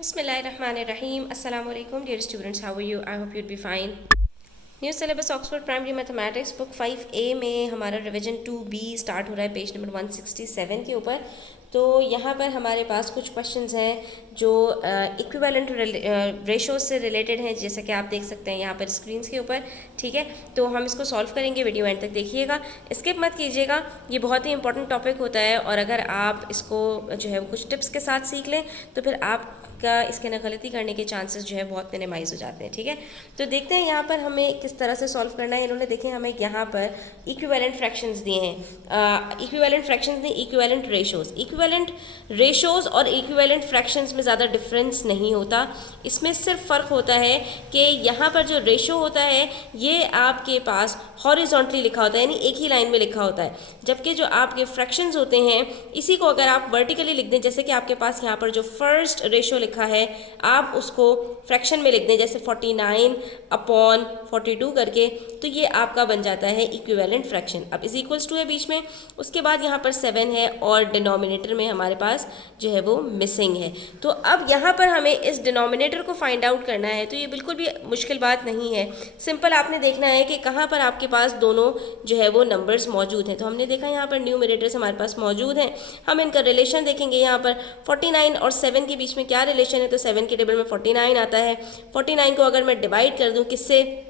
Bismillahirrahmanirrahim. Assalamu alaikum dear students, how are you? I hope you'd be fine. New syllabus Oxford primary mathematics book 5A में हमारा revision 2B start हो रहा है page number 167 के ऊपर। तो यहाँ पर हमारे पास कुछ क्वेश्चंस हैं जो इक्विवेलेंट रेशोज से रिलेटेड हैं, जैसा कि आप देख सकते हैं यहाँ पर स्क्रीन्स के ऊपर। ठीक है, तो हम इसको सॉल्व करेंगे, वीडियो एंड तक देखिएगा, स्किप मत कीजिएगा। ये बहुत ही इंपॉर्टेंट टॉपिक होता है और अगर आप इसको जो है कुछ टिप्स के साथ सीख लें तो फिर आपका इसके ना गलती करने के चांसेस जो है बहुत मिनिमाइज हो जाते हैं। ठीक है, तो देखते हैं यहाँ पर हमें किस तरह से सॉल्व करना है। इन्होंने देखें हमें यहाँ पर इक्विवेलेंट फ्रैक्शंस दिए हैं, इक्विवेलेंट फ्रैक्शंस नहीं, इक्विवेलेंट रेशोज। इक्विवेलेंट रेशोज और इक्विवेलेंट फ्रैक्शंस में ज़्यादा डिफरेंस नहीं होता, इसमें सिर्फ फ़र्क होता है कि यहाँ पर जो रेशो होता है ये आपके पास हॉरिजॉन्टली लिखा होता है, यानी एक ही लाइन में लिखा होता है, जबकि जो आपके फ्रैक्शंस होते हैं इसी को अगर आप वर्टिकली लिख दें, जैसे कि आपके पास यहाँ पर जो फर्स्ट रेशो लिखा है आप उसको फ्रैक्शन में लिख दें, जैसे 49/42 करके, तो ये आपका बन जाता है इक्विवेलेंट फ्रैक्शन। अब इज इक्वल्स टू है बीच में, उसके बाद यहाँ पर 7 है और डिनोमिनेटर में हमारे पास जो है वो मिसिंग है। तो अब यहाँ पर हमें इस डिनोमिनेटर को फाइंड आउट करना है, तो ये बिल्कुल भी मुश्किल बात नहीं है। सिंपल आपने देखना है कि कहाँ पर आपके पास दोनों जो है वो नंबर्स मौजूद हैं। तो हमने देखा यहाँ पर न्यूमरेटर्स हमारे पास मौजूद हैं, हम इनका रिलेशन देखेंगे। यहाँ पर 49 और 7 के बीच में क्या रिलेशन है, तो 7 के टेबल में 49 आता है। 49 को अगर मैं डिवाइड कर दूं किससे,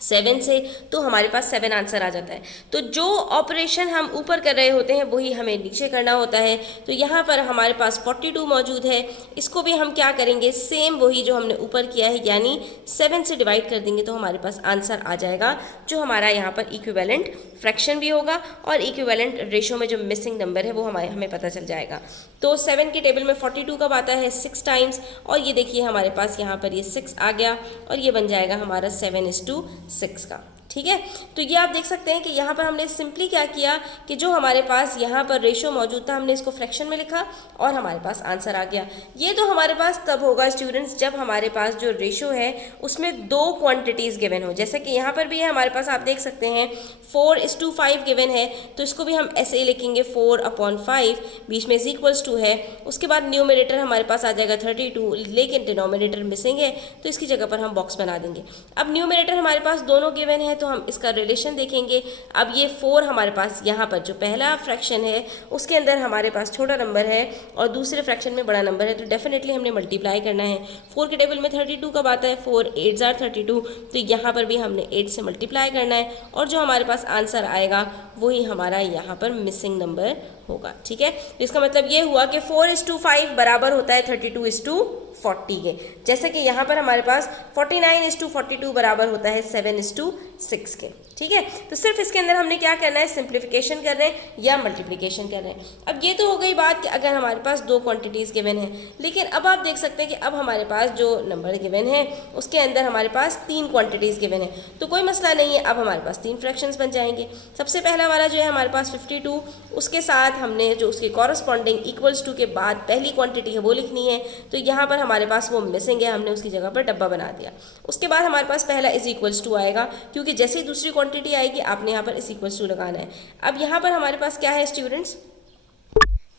7 से, तो हमारे पास 7 आंसर आ जाता है। तो जो ऑपरेशन हम ऊपर कर रहे होते हैं वही हमें नीचे करना होता है। तो यहाँ पर हमारे पास 42 मौजूद है, इसको भी हम क्या करेंगे, सेम वही जो हमने ऊपर किया है, यानी 7 से डिवाइड कर देंगे तो हमारे पास आंसर आ जाएगा, जो हमारा यहाँ पर इक्विवेलेंट फ्रैक्शन भी होगा और इक्विवेलेंट रेशो में जो मिसिंग नंबर है वो हमें पता चल जाएगा। तो 7 के टेबल में 42 कब आता है, 6 टाइम्स, और ये देखिए हमारे पास यहाँ पर ये 6 आ गया और ये बन जाएगा हमारा 7:6 का। ठीक है, तो ये आप देख सकते हैं कि यहाँ पर हमने सिंपली क्या किया कि जो हमारे पास यहाँ पर रेशो मौजूद था हमने इसको फ्रैक्शन में लिखा और हमारे पास आंसर आ गया। ये तो हमारे पास तब होगा स्टूडेंट्स जब हमारे पास जो रेशो है उसमें 2 क्वांटिटीज़ गिवन हो, जैसे कि यहाँ पर भी है हमारे पास, आप देख सकते हैं 4:5 गिवन है, तो इसको भी हम ऐसे लिखेंगे 4/5, बीच में इज इक्वल्स टू है, उसके बाद न्यूमरेटर हमारे पास आ जाएगा 32, लेकिन डिनोमिनेटर मिसिंग है तो इसकी जगह पर हम बॉक्स बना देंगे। अब न्यूमरेटर हमारे पास दोनों गिवन है तो हम इसका रिलेशन देखेंगे। अब ये 4 हमारे पास यहाँ पर जो पहला फ्रैक्शन है उसके अंदर हमारे पास छोटा नंबर है और दूसरे फ्रैक्शन में बड़ा नंबर है, तो डेफिनेटली हमने मल्टीप्लाई करना है। 4 के टेबल में 32 कब आता है, 4 8s are 32, तो यहाँ पर भी हमने 8 से मल्टीप्लाई करना है और जो हमारे पास आंसर आएगा वही हमारा यहाँ पर मिसिंग नंबर होगा। ठीक है, तो इसका मतलब ये हुआ कि 4:5 बराबर होता है 32:40 के, जैसे कि यहाँ पर हमारे पास 49:42 बराबर होता है 7:6 के। ठीक है, तो सिर्फ इसके अंदर हमने क्या करना है, सिंप्लीफिकेशन कर रहे हैं या मल्टीप्लिकेशन कर रहे हैं। अब ये तो हो गई बात कि अगर हमारे पास 2 क्वांटिटीज़ गिवन है, लेकिन अब आप देख सकते हैं कि अब हमारे पास जो नंबर गिवन है उसके अंदर हमारे पास 3 क्वांटिटीज़ गिवन है, तो कोई मसला नहीं है, अब हमारे पास 3 फ्रैक्शंस बन जाएंगे। सबसे पहला वाला जो है हमारे पास 52, उसके साथ हमने जो उसके कॉरस्पॉन्डिंग इक्वल्स टू के बाद पहली क्वांटिटी है वो लिखनी है, तो यहाँ पर हमारे पास वो मिसिंग है, हमने उसकी जगह पर डब्बा बना दिया। उसके बाद हमारे पास पहला इज इक्वल्स टू आएगा, क्योंकि जैसे ही दूसरी क्वांटिटी आएगी आपने यहाँ पर इज इक्वल्स टू लगाना है। अब यहाँ पर हमारे पास क्या है स्टूडेंट्स,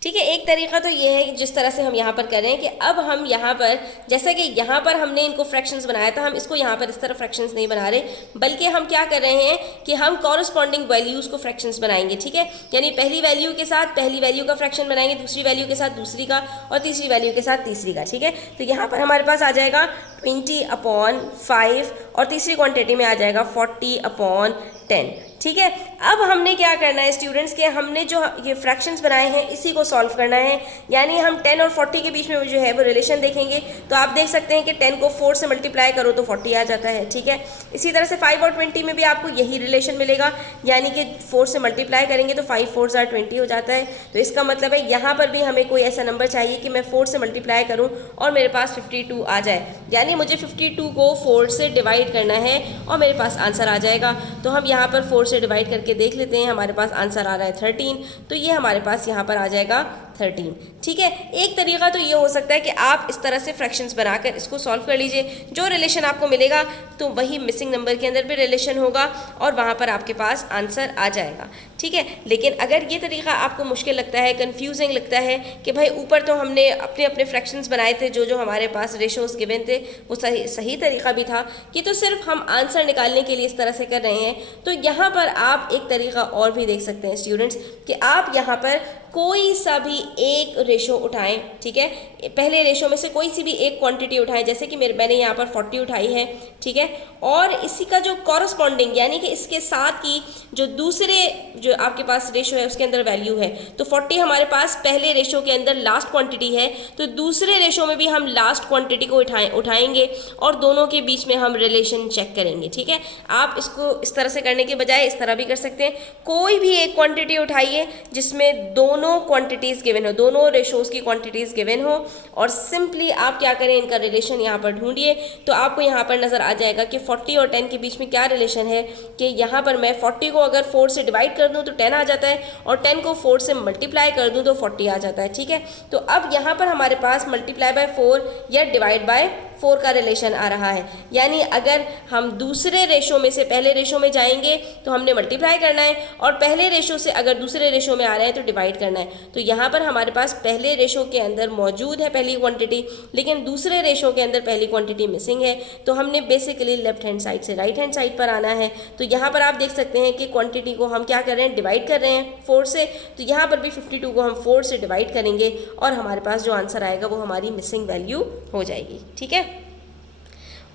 ठीक है, एक तरीका तो ये है कि जिस तरह से हम यहाँ पर कर रहे हैं कि अब हम यहाँ पर, जैसे कि यहाँ पर हमने इनको फ्रैक्शंस बनाया था, हम इसको यहाँ पर इस तरह फ्रैक्शंस नहीं बना रहे, बल्कि हम क्या कर रहे हैं कि हम कॉरस्पॉन्डिंग वैल्यूज़ को फ्रैक्शंस बनाएंगे। ठीक है, यानी पहली वैल्यू के साथ पहली वैल्यू का फ्रैक्शन बनाएंगे, दूसरी वैल्यू के साथ दूसरी का और तीसरी वैल्यू के साथ तीसरी का। ठीक है, तो यहाँ पर हमारे पास आ जाएगा 20/5 और तीसरी क्वान्टिटी में आ जाएगा 40/10। ठीक है, अब हमने क्या करना है स्टूडेंट्स के, हमने जो ये फ्रैक्शंस बनाए हैं इसी को सॉल्व करना है, यानी हम 10 और 40 के बीच में जो है वो रिलेशन देखेंगे। तो आप देख सकते हैं कि 10 को 4 से मल्टीप्लाई करो तो 40 आ जाता है। ठीक है, इसी तरह से 5 और 20 में भी आपको यही रिलेशन मिलेगा, यानी कि 4 से मल्टीप्लाई करेंगे तो 5 4s are 20 हो जाता है। तो इसका मतलब है यहाँ पर भी हमें कोई ऐसा नंबर चाहिए कि मैं 4 से मल्टीप्लाई करूँ और मेरे पास 52 आ जाए, यानी मुझे 52 को 4 से डिवाइड करना है और मेरे पास आंसर आ जाएगा। तो हम यहाँ पर 4 से डिवाइड करके देख लेते हैं, हमारे पास आंसर आ रहा है 13, तो ये हमारे पास यहाँ पर आ जाएगा 13। ठीक है, एक तरीका तो ये हो सकता है कि आप इस तरह से फ्रैक्शंस बनाकर इसको सॉल्व कर लीजिए, जो रिलेशन आपको मिलेगा तो वही मिसिंग नंबर के अंदर भी रिलेशन होगा और वहाँ पर आपके पास आंसर आ जाएगा। ठीक है, लेकिन अगर ये तरीका आपको मुश्किल लगता है, कंफ्यूजिंग लगता है कि भाई ऊपर तो हमने अपने अपने फ्रैक्शंस बनाए थे, जो जो हमारे पास रेशोज़ गिवन थे वो सही तरीका भी था, कि तो सिर्फ हम आंसर निकालने के लिए इस तरह से कर रहे हैं, तो यहाँ पर आप एक तरीका और भी देख सकते हैं स्टूडेंट्स, कि आप यहाँ पर कोई सा भी एक रेशो उठाएं। ठीक है, पहले रेशो में से कोई सी भी एक क्वांटिटी उठाएं, जैसे कि मैंने यहाँ पर 40 उठाई है। ठीक है, और इसी का जो कॉरस्पॉन्डिंग यानी कि इसके साथ की जो दूसरे जो आपके पास रेशो है उसके अंदर वैल्यू है, तो 40 हमारे पास पहले रेशो के अंदर लास्ट क्वांटिटी है, तो दूसरे रेशो में भी हम लास्ट क्वांटिटी को उठाएंगे और दोनों के बीच में हम रिलेशन चेक करेंगे। ठीक है, आप इसको इस तरह से करने के बजाय इस तरह भी कर सकते हैं, कोई भी एक क्वांटिटी उठाइए जिसमें दोनों क्वांटिटीज़ गिवन हो, दोनों रेशोज़ की क्वांटिटीज़ गिवन हो, और सिंपली आप क्या करें, इनका रिलेशन यहाँ पर ढूंढिए, तो आपको यहाँ पर नज़र आ जाएगा कि 40 और 10 के बीच में क्या रिलेशन है, कि यहाँ पर मैं 40 को अगर 4 से डिवाइड कर दूँ तो 10 आ जाता है, और 10 को 4 से मल्टीप्लाई कर दूँ तो 40 आ जाता है। ठीक है, तो अब यहाँ पर हमारे पास मल्टीप्लाई बाय 4 या डिवाइड बाय 4 का रिलेशन आ रहा है, यानी अगर हम दूसरे रेशो में से पहले रेशो में जाएंगे तो हमने मल्टीप्लाई करना है, और पहले रेशो से अगर दूसरे रेशो में आ रहे हैं तो डिवाइड करना है। तो यहाँ पर हमारे पास पहले रेशो के अंदर मौजूद है पहली क्वांटिटी, लेकिन दूसरे रेशो के अंदर पहली क्वांटिटी मिसिंग है, तो हमने बेसिकली लेफ्ट हैंड साइड से राइट हैंड साइड पर आना है। तो यहाँ पर आप देख सकते हैं कि क्वांटिटी को हम क्या कर रहे हैं, डिवाइड कर रहे हैं 4 से, तो यहाँ पर भी 52 को हम 4 से डिवाइड करेंगे और हमारे पास जो आंसर आएगा वो हमारी मिसिंग वैल्यू हो जाएगी। ठीक है,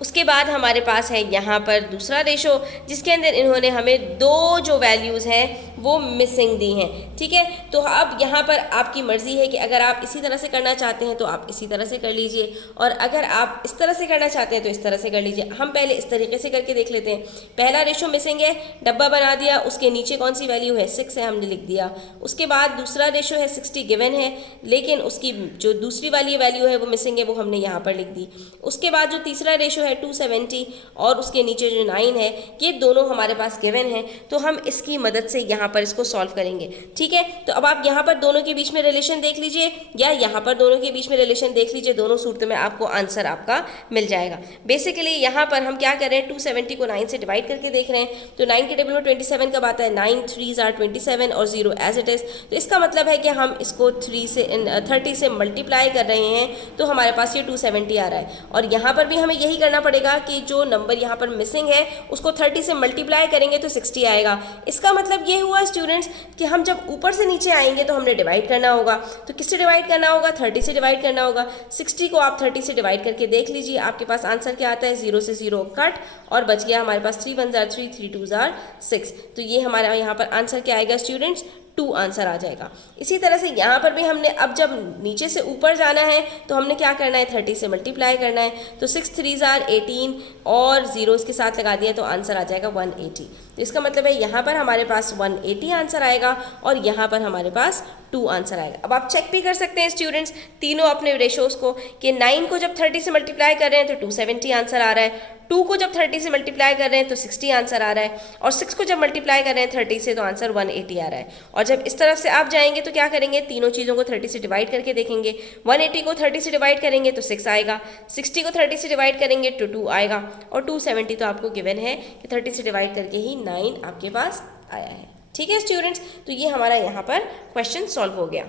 उसके बाद हमारे पास है यहाँ पर दूसरा रेशो, जिसके अंदर इन्होंने हमें दो जो वैल्यूज़ हैं वो मिसिंग दी हैं। ठीक है, तो अब यहाँ पर आपकी मर्ज़ी है कि अगर आप इसी तरह से करना चाहते हैं तो आप इसी तरह से कर लीजिए, और अगर आप इस तरह से करना चाहते हैं तो इस तरह से कर लीजिए। हम पहले इस तरीके से करके देख लेते हैं। पहला रेशो मिसिंग है, डब्बा बना दिया, उसके नीचे कौन सी वैल्यू है, 6 है, हमने लिख दिया। उसके बाद दूसरा रेशो है 60 गिवन है, लेकिन उसकी जो दूसरी वाली वैल्यू है वो मिसिंग है, वो हमने यहाँ पर लिख दी। उसके बाद जो तीसरा रेशो 270 और उसके नीचे जो 9 है, ये दोनों हमारे पास गिवन है, तो हम इसकी मदद से यहाँ पर इसको सॉल्व करेंगे। ठीक है, तो अब आप यहाँ पर दोनों के बीच में रिलेशन देख लीजिए या यहाँ पर दोनों के बीच में रिलेशन देख लीजिए, दोनों सूरत में आपको आंसर आपका मिल जाएगा। बेसिकली यहाँ पर हम क्या कर रहे हैं, 270 को 9 से डिवाइड करके देख रहे हैं, तो 9 के टेबल में 27 कब आता है, 9 3s are 27 और 0 एज इट इज़। तो इसका मतलब है कि हम इसको 30 से मल्टीप्लाई कर रहे हैं, तो हमारे पास ये 270 आ रहा है। और यहाँ पर भी हमें यही करना पड़ेगा कि जो नंबर यहाँ पर मिसिंग है उसको 30 से मल्टीप्लाई करेंगे तो 60 आएगा। इसका मतलब ये हुआ स्टूडेंट्स कि हम जब ऊपर से नीचे आएंगे तो हमने डिवाइड करना होगा, तो किससे डिवाइड करना होगा, 30 से डिवाइड करना होगा। 60 को आप 30 से डिवाइड करके देख लीजिए, आपके पास आंसर क्या आता है, 0 से 0 कट और बच गया हमारे पास 3 1s are 3 3 2s are 6। तो ये हमारा यहाँ पर आंसर क्या आएगा स्टूडेंट्स, 2 आंसर आ जाएगा। इसी तरह से यहाँ पर भी हमने अब जब नीचे से ऊपर जाना है तो हमने क्या करना है, 30 से मल्टीप्लाई करना है, तो 6 3s are 18 और 0 इसके साथ लगा दिया तो आंसर आ जाएगा 180। तो इसका मतलब है यहाँ पर हमारे पास 180 आंसर आएगा और यहाँ पर हमारे पास 2 आंसर आएगा। अब आप चेक भी कर सकते हैं स्टूडेंट्स तीनों अपने रेशोज़ को कि 9 को जब 30 से मल्टीप्लाई कर रहे हैं तो 270 आंसर आ रहा है, 2 को जब 30 से मल्टीप्लाई कर रहे हैं तो 60 आंसर आ रहा है, और 6 को जब मल्टीप्लाई कर रहे हैं 30 से तो आंसर 180 आ रहा है। और जब इस तरफ से आप जाएंगे तो क्या करेंगे, तीनों चीज़ों को 30 से डिवाइड करके देखेंगे। 180 को 30 से डिवाइड करेंगे तो 6 आएगा, 60 को 30 से डिवाइड करेंगे तो 2 आएगा, और 270 तो आपको गिवन है कि 30 से डिवाइड करके ही 9 आपके पास आया है। ठीक है स्टूडेंट्स, तो ये हमारा यहाँ पर क्वेश्चन सॉल्व हो गया।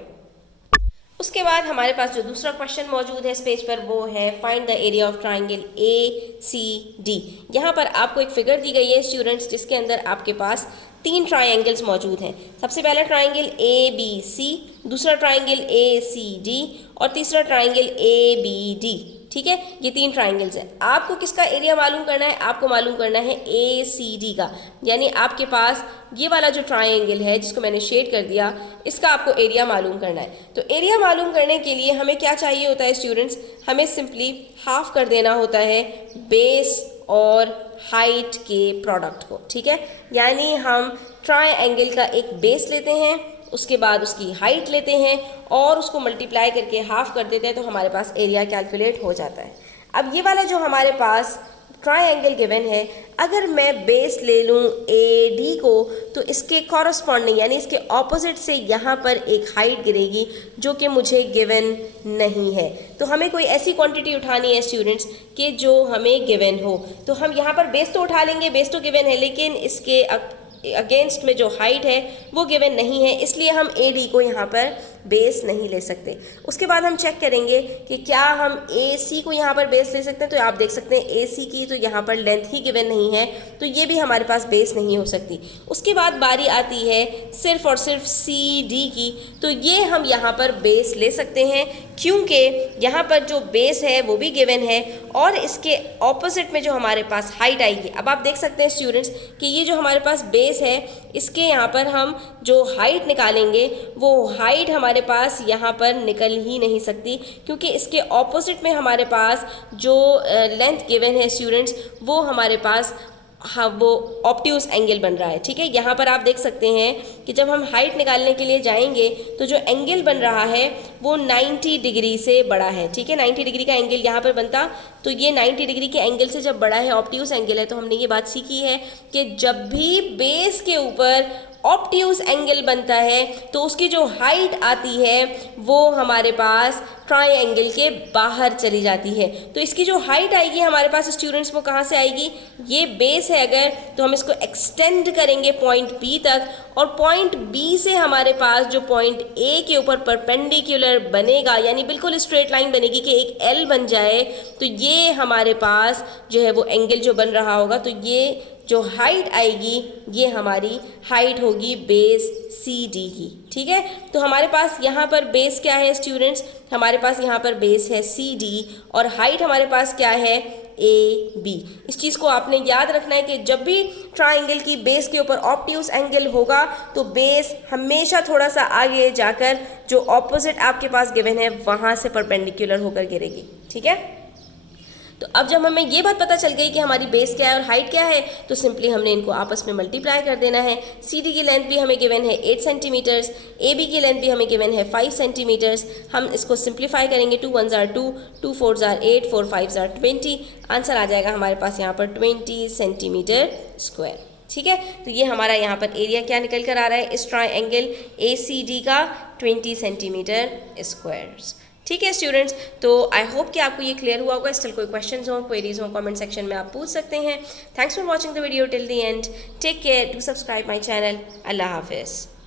उसके बाद हमारे पास जो दूसरा क्वेश्चन मौजूद है इस पेज पर वो है find the area of triangle ACD। यहाँ पर आपको एक फिगर दी गई है स्टूडेंट्स, जिसके अंदर आपके पास 3 ट्राइंगल्स मौजूद हैं। सबसे पहला ट्राइंगल ABC, दूसरा ट्राइंगल ACD और तीसरा ट्राइंगल ABD। ठीक है, ये 3 ट्राइंगल्स हैं। आपको किसका एरिया मालूम करना है, आपको मालूम करना है ACD का, यानी आपके पास ये वाला जो ट्राइंगल है जिसको मैंने शेड कर दिया, इसका आपको एरिया मालूम करना है। तो एरिया मालूम करने के लिए हमें क्या चाहिए होता है स्टूडेंट्स, हमें सिंपली हाफ कर देना होता है बेस और हाइट के प्रोडक्ट को। ठीक है, यानी हम ट्राइंगल का एक बेस लेते हैं, उसके बाद उसकी हाइट लेते हैं और उसको मल्टीप्लाई करके हाफ कर देते हैं, तो हमारे पास एरिया कैलकुलेट हो जाता है। अब ये वाला जो हमारे पास ट्रायंगल गिवन है, अगर मैं बेस ले लूँ ए डी को तो इसके कॉरस्पॉन्डिंग यानी इसके ऑपोजिट से यहाँ पर एक हाइट गिरेगी जो कि मुझे गिवन नहीं है। तो हमें कोई ऐसी क्वांटिटी उठानी है स्टूडेंट्स कि जो हमें गिवन हो। तो हम यहाँ पर बेस तो उठा लेंगे, बेस तो गिवन है, लेकिन इसके अगेंस्ट में जो हाइट है वो गिवन नहीं है, इसलिए हम ए डी को यहाँ पर बेस नहीं ले सकते। उसके बाद हम चेक करेंगे कि क्या हम ए सी को यहाँ पर बेस ले सकते हैं। तो आप देख सकते हैं ए सी की तो यहाँ पर लेंथ ही गिवन नहीं है, तो ये भी हमारे पास बेस नहीं हो सकती। उसके बाद बारी आती है सिर्फ और सिर्फ सी डी की, तो ये हम यहाँ पर बेस ले सकते हैं क्योंकि यहाँ पर जो बेस है वो भी गिवन है और इसके ऑपोजिट में जो हमारे पास हाइट आएगी। अब आप देख सकते हैं स्टूडेंट्स कि ये जो हमारे पास बेस है इसके यहाँ पर हम जो हाइट निकालेंगे वो हाइट हमारे पास यहाँ पर निकल ही नहीं सकती क्योंकि इसके ऑपोजिट में हमारे पास जो लेंथ गिवन है स्टूडेंट्स वो हमारे पास वो ऑब्ट्यूज एंगल बन रहा है। ठीक है, यहाँ पर आप देख सकते हैं कि जब हम हाइट निकालने के लिए जाएंगे तो जो एंगल बन रहा है वो 90 डिग्री से बड़ा है। ठीक है, 90 डिग्री का एंगल यहाँ पर बनता, तो ये 90 डिग्री के एंगल से जब बड़ा है, ऑब्ट्यूज एंगल है, तो हमने ये बात सीखी है कि जब भी बेस के ऊपर ऑब्ट्यूज एंगल बनता है तो उसकी जो हाइट आती है वो हमारे पास ट्रायंगल के बाहर चली जाती है। तो इसकी जो हाइट आएगी हमारे पास स्टूडेंट्स वो कहाँ से आएगी, ये बेस है अगर तो हम इसको एक्सटेंड करेंगे पॉइंट बी तक और पॉइंट बी से हमारे पास जो पॉइंट ए के ऊपर परपेंडिकुलर बनेगा यानी बिल्कुल स्ट्रेट लाइन बनेगी कि एक एल बन जाए, तो ये हमारे पास जो है वो एंगल जो बन रहा होगा, तो ये जो हाइट आएगी ये हमारी हाइट होगी बेस सी डी की। ठीक है, तो हमारे पास यहाँ पर बेस क्या है स्टूडेंट्स, हमारे पास यहाँ पर बेस है सी डी और हाइट हमारे पास क्या है ए बी। इस चीज़ को आपने याद रखना है कि जब भी ट्राइंगल की बेस के ऊपर ऑब्ट्यूज एंगल होगा तो बेस हमेशा थोड़ा सा आगे जाकर जो ऑपोजिट आपके पास गिवन है वहाँ से परपेंडिकुलर होकर गिरेगी। ठीक है, तो अब जब हमें ये बात पता चल गई कि हमारी बेस क्या है और हाइट क्या है तो सिंपली हमने इनको आपस में मल्टीप्लाई कर देना है। सी डी की लेंथ भी हमें गिवन है 8 सेंटीमीटर्स, ए बी की लेंथ भी हमें गिवन है 5 सेंटीमीटर्स। हम इसको सिंप्लीफाई करेंगे, 2 1 जार 2, 2 4 जार 8, 4 5 जार 20, आंसर आ जाएगा हमारे पास यहाँ पर 20 सेंटीमीटर स्क्वायर। ठीक है, तो ये हमारा यहाँ पर एरिया क्या निकल कर आ रहा है इस ट्रायंगल ए सी डी का 20 सेंटीमीटर स्क्वायर्स। ठीक है स्टूडेंट्स, तो आई होप कि आपको ये क्लियर हुआ होगा। स्टिल कोई क्वेश्चंस हो, क्वेरीज हो, कमेंट सेक्शन में आप पूछ सकते हैं। Thanks for watching the video till the end. Take care, do subscribe my channel. अल्लाह हाफिज़।